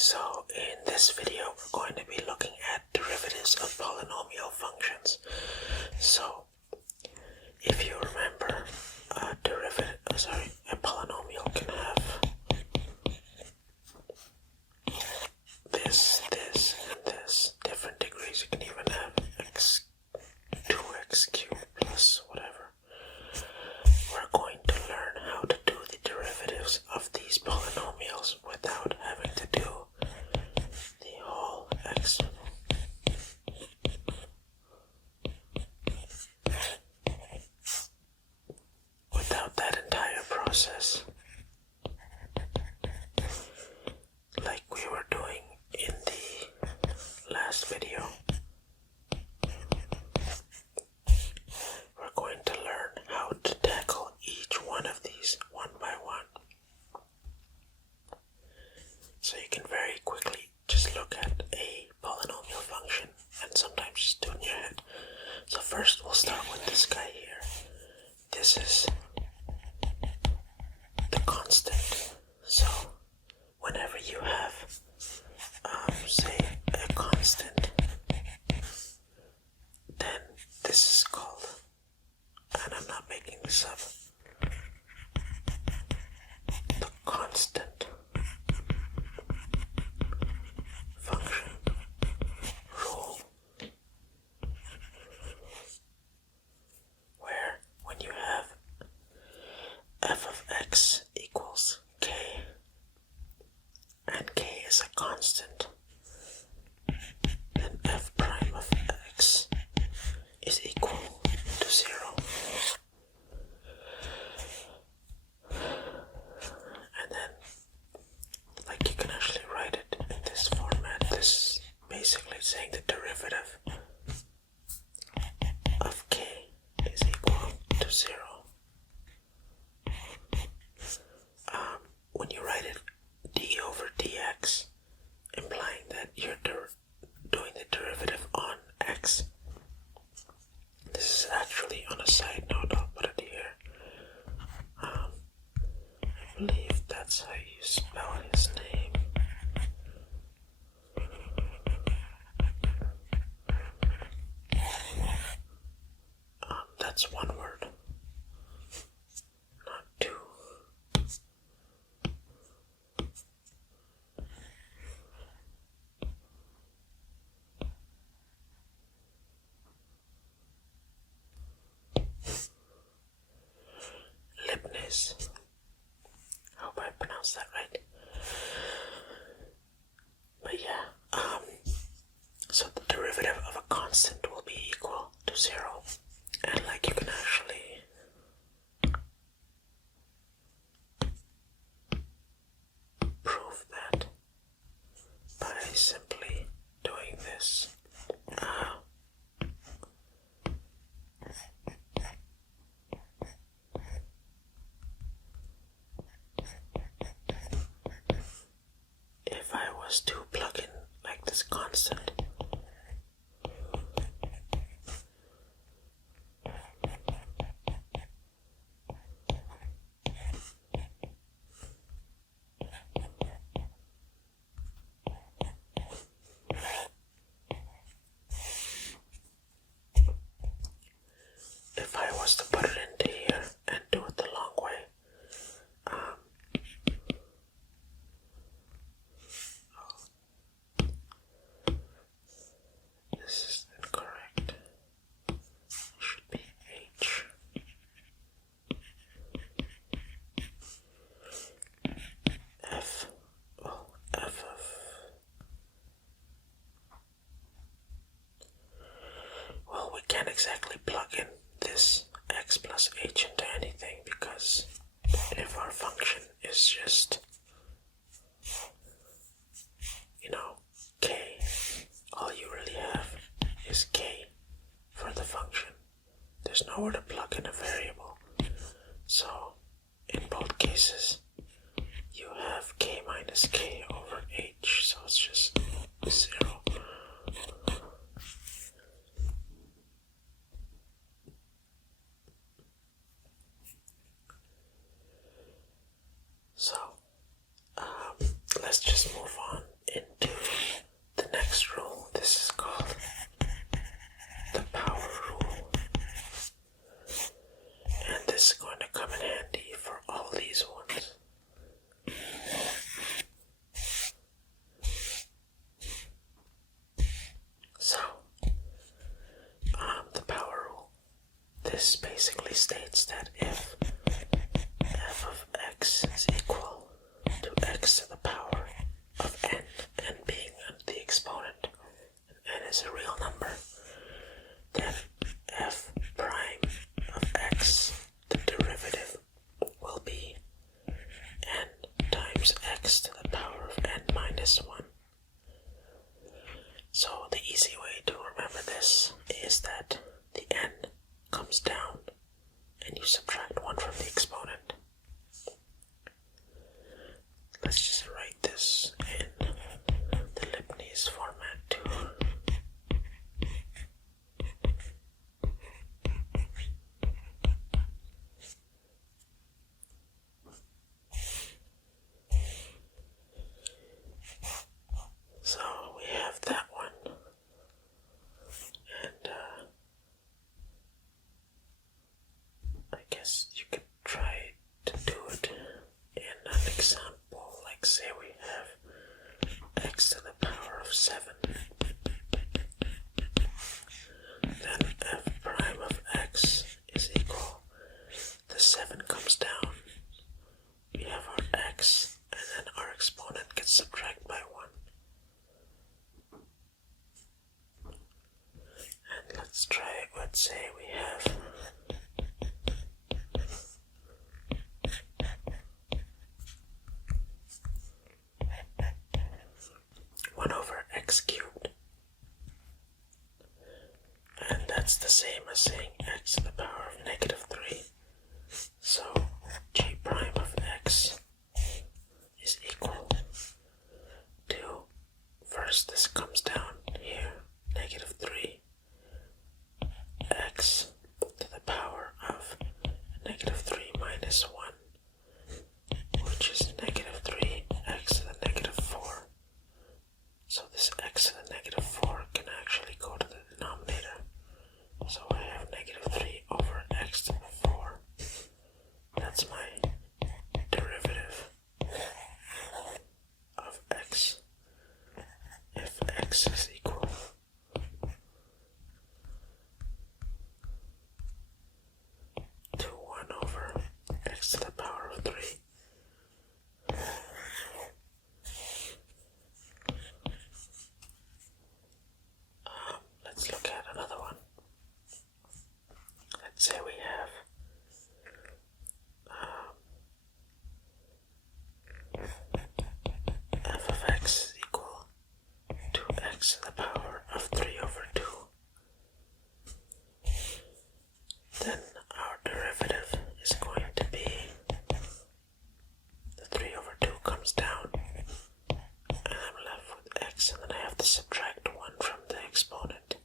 So in this video we're going to be looking at derivatives of polynomial functions. So if you remember, a polynomial can have this, and this, different degrees. You can even have 2x cubed plus whatever. We're going to learn how to do the derivatives of these polynomials without having to do the whole x. Without that entire process, like we were doing in the last video, we're going to learn how to tackle each one of these one by one. So you can very quickly just look at a polynomial function and sometimes just do it in your head. So first we'll start with this guy here. This is the constant. So whenever you have, say, a constant, then this is called, and I'm not making this up, the constant function rule, where when you have f of x equals k, and k is a constant, then f prime of x is equal to 0. And then, like, you can actually write it in this format. This is basically saying the derivative of k is equal to 0. When you write it d over dx, implying that you're doing the derivative on x. This is actually, on a side note, I'll put it here. I believe that's how you spell his name. That's one word, not two. Leibniz. I hope I pronounced that right. But yeah, so the derivative of a constant will be equal to 0. And like, you can actually prove that by simply doing this. If I was to plug in like this constant, if I was to put it into here and do it the long way, this is incorrect. It should be h. F of, well, we can't exactly plug in this x plus h into anything, because if our function is just, k, all you really have is k for the function. There's nowhere to plug in a variable. So in both cases, you have k minus k over h, so it's just 0. So let's just move on this basically states that if f of x is equal to x to the power of n, n being the exponent, and n is a real number, then f prime of x, the derivative, will be n times x to the power of n minus 1. So the easy way to remember this is that the n comes down and you subtract 1 from the exponent. Let's just write this in the Leibniz format too. So we have that one, and I guess you could try to do it in an example, like say we have x to the power of 7, then f prime of x is equal, the 7 comes down, we have our x, and then our exponent gets subtracted by 1. And let's try it. Let's say we have 1 over x cubed. And that's the same as saying x to the power of negative 3. So g prime of x is equal to, first this comes down here, negative 3 x to the power of negative 3 minus 1, which is negative 3 x to the negative 4. So this x to the negative 4 can actually go to the denominator. So I have negative 3 over x to the 4. That's my derivative of x. If x is equal to 1 over x to the power of 3. Let's look at another one. Let's say we have f of x is equal to x to the power of 3 over 2. Then our derivative is going to be, the 3 over 2 comes down, and I'm left with x, and then I have to subtract 1 from the exponent.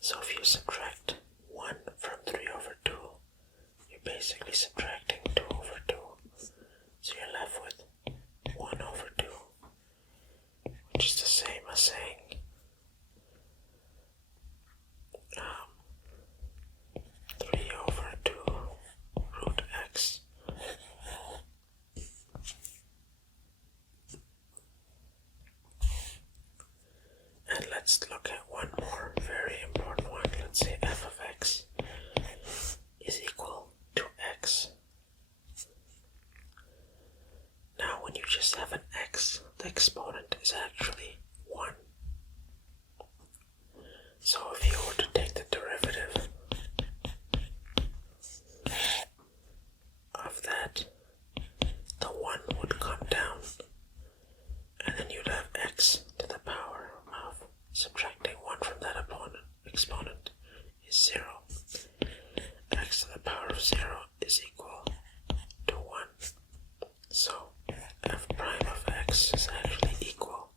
So if you subtract 1 from 3 over 2, you're basically subtracting 2 over 2. So you're left with 1 over 2, which is the same as saying 3 over 2 root x. And let's look at one more very important one. Let's say f of x is equal to x. Now when you just have an x, the exponent is actually 1. So if you were to take the derivative of that, the 1 would come down, and then you'd have x to the power of subtracting 1 from that exponent is 0. X to the power of 0 is equal to 1. So f prime of x is actually equal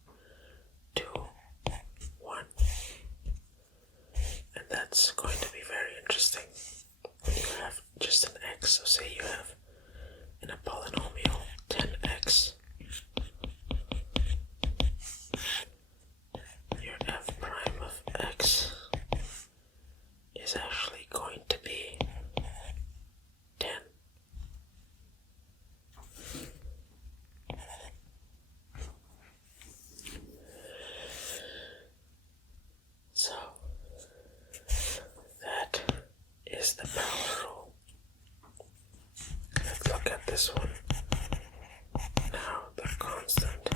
to 1. And that's going to be very interesting when you have just an x. So say you have in a polynomial 10x, your f prime of x is actually going to be 10. is the power rule. Let's look at this one. Now the constant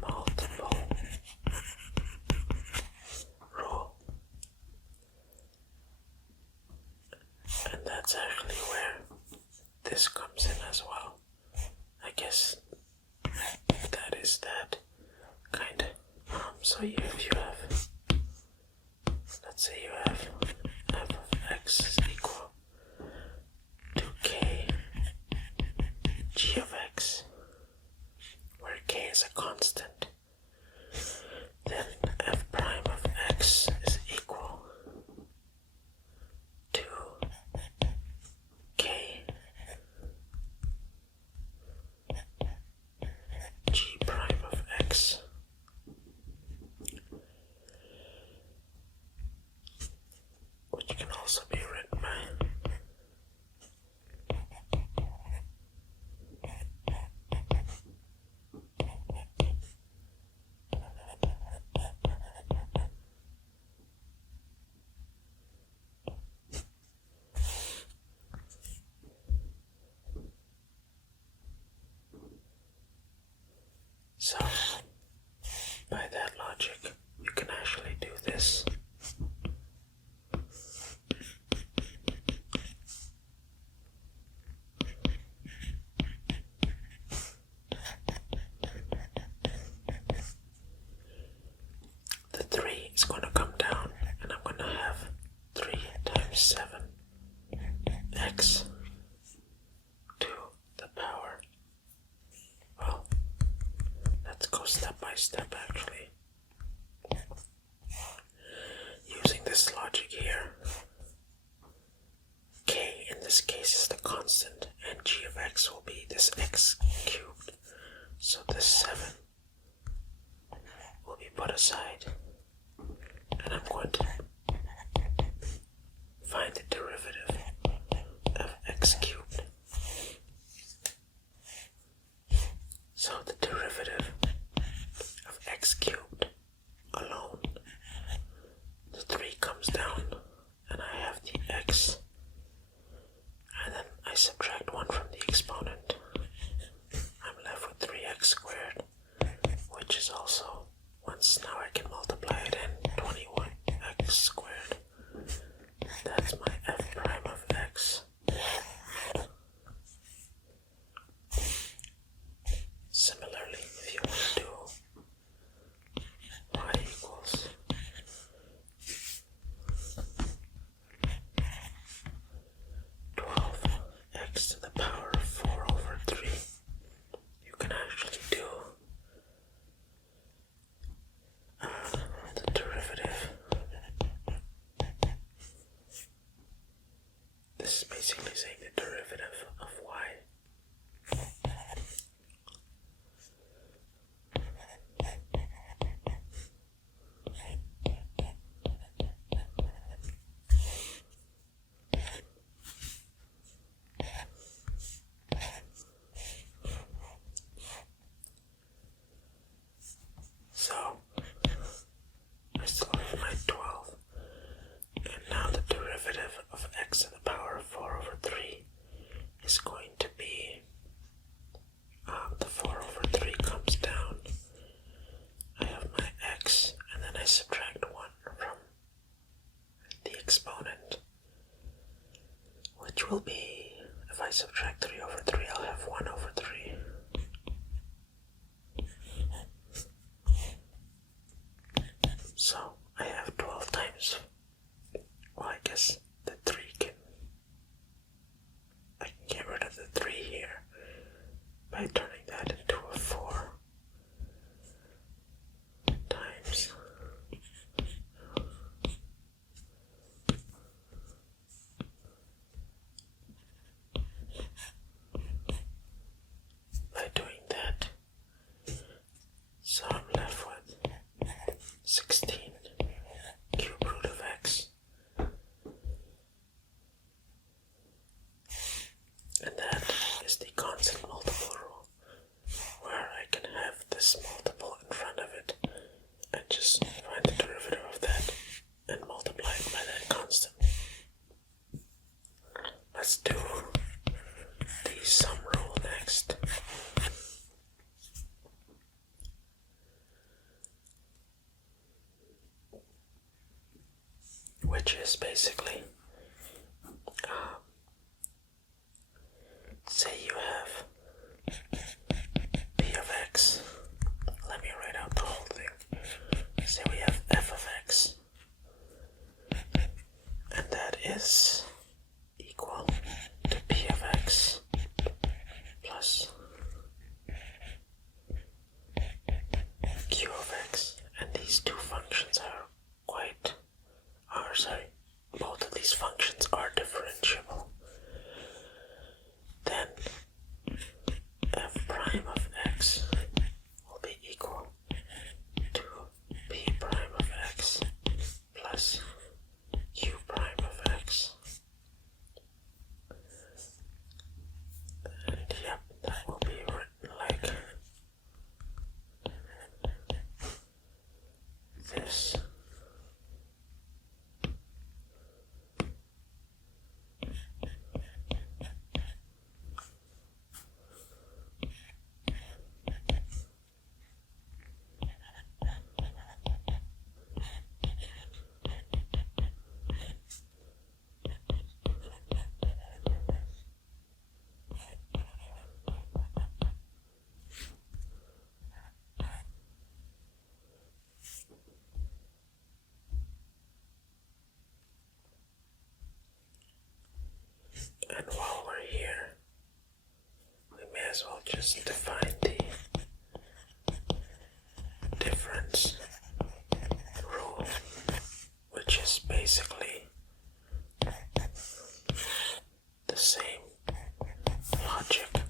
multiple rule. And that's actually where this comes in as well. I guess that is that kind of. So if you have, let's say you have f of x is equal to k g of x, where k is a constant, then f prime of x is equal to k g prime of x, which can also be written by so by that logic you can actually do this. The 3 is going to come down, and I'm going to have 3 times 7 x to the power. Well, let's go step by step actually. Using this logic here, k in this case is the constant, and g of x will be this x cubed. So this 7 will be put aside, and I'm going to find the derivative of x cubed. So the derivative of x cubed alone, the 3 comes down, and I have the x, and then I subtract 1 from the exponent. I'm left with 3x squared, which is also, once now I can multiply it in, 21x which is basically, say you have p of x. Let me write out the whole thing. Say we have f of x, and that is equal to p of x plus q of x. And these two functions both of these functions are differentiable. Then f prime of x will be equal to p prime of x plus q prime of x. And yep, that will be written like this. And while we're here, we may as well just define the difference rule, which is basically the same logic,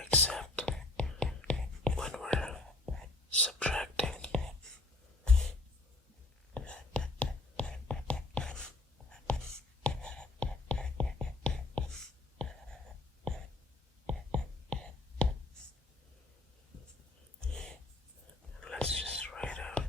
except when we're subtracting. Let's just write out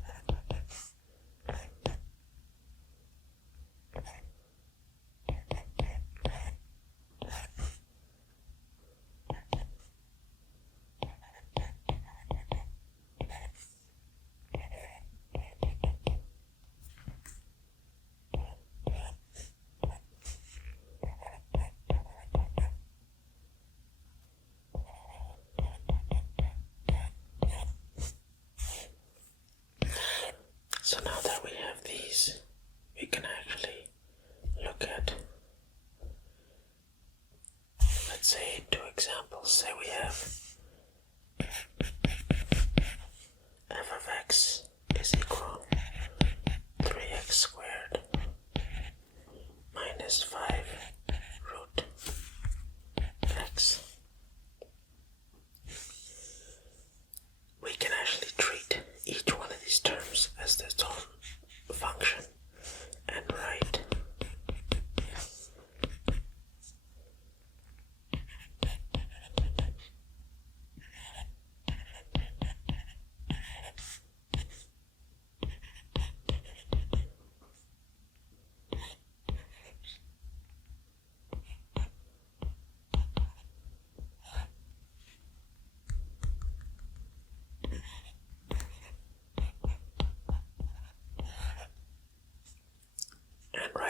So now that we have these, we can actually look at, let's say, two examples. Say we have f of x is equal 3x squared minus 5 root x. We can actually treat each one of these terms as its own function and write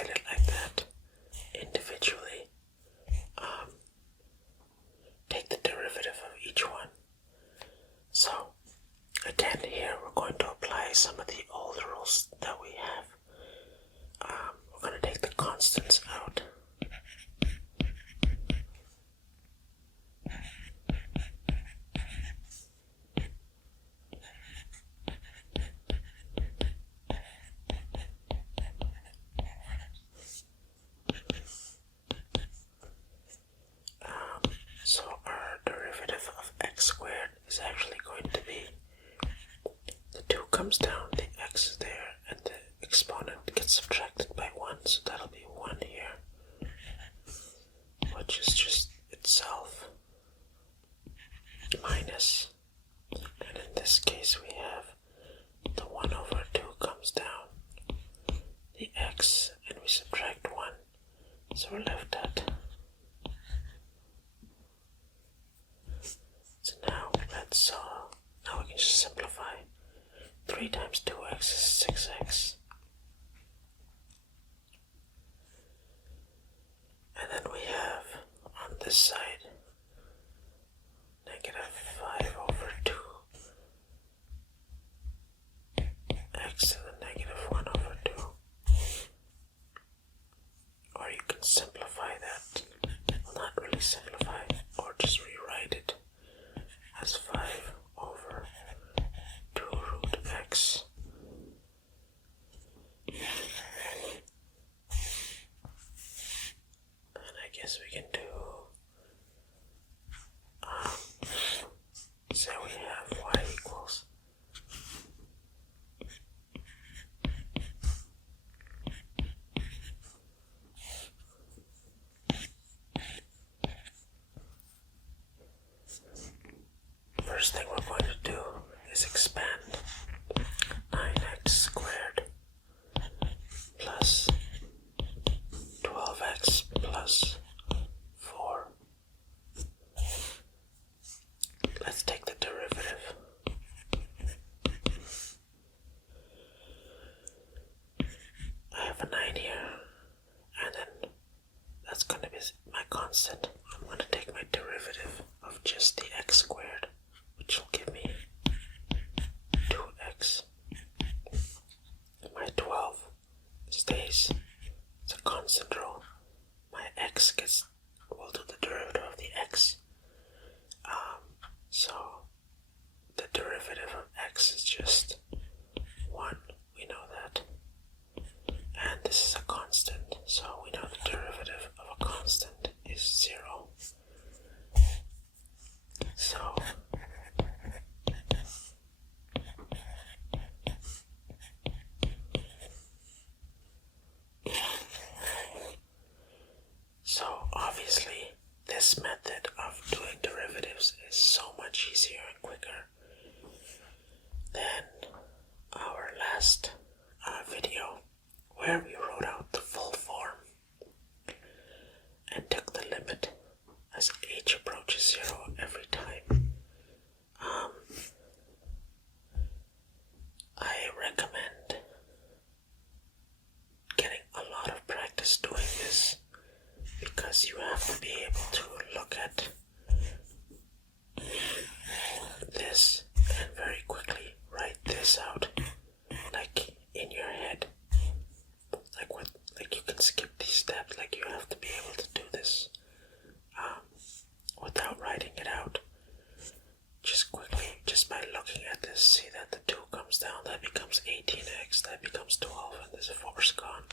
it like that individually. Take the derivative of each one. So again, here we're going to apply some of the old rules that we have. We're going to take the constants out. So our derivative of x squared is actually going to be, the 2 comes down, the x is there, and the exponent gets subtracted by 1, so that'll be 1 here, which is just itself minus, and in this case we have the 1 over 2 comes down, the x, and we subtract 1, so we're left at. So now now we can just simplify. 3 times 2x is 6x. And then we have on this side negative 5 over 2 x to the negative 1 over 2. Or you can simplify that. Well, not really simplify, or just rewrite it as 5 over 2 root x. And I guess we can do, say we have y equals first thing we're going to do is expand 9x squared plus 12x plus 4. Let's take the derivative. I have a 9 here, and then that's going to be my constant. I'm going to take my derivative of just the x squared, which will give me 2x. My 12 stays. It's a constant rule. My x will do the derivative of the x. So the derivative of x is just 1. We know that. And this is a constant, so we know the derivative of a constant is 0. So obviously this method of doing derivatives is so much easier and quicker than our last video where we wrote out the full form and took the limit as h approaches 0 every time. I recommend getting a lot of practice doing this because you have to be able to look at this and very quickly write this out, like in your head. Like you can skip these steps. Like you have to be able to do this without writing it out. Just quickly, just by looking at this, see that the 2 comes down, that becomes 18x, that becomes 12, and there's a 4's gone.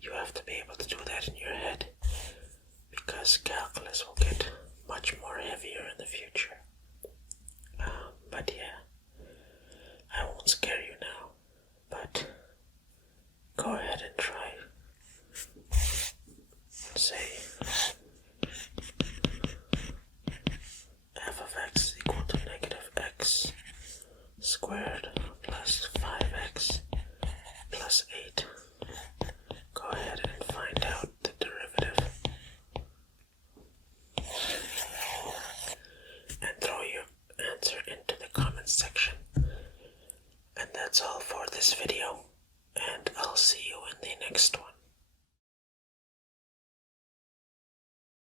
You have to be able to do that in your head because calculus will get much more heavier in the future. But yeah, I won't scare you now, but go ahead and try. Say f of x is equal to negative x squared plus 5x plus 8. Go ahead and find out the derivative and throw your answer into the comments section. And that's all for this video, and I'll see you in the next one.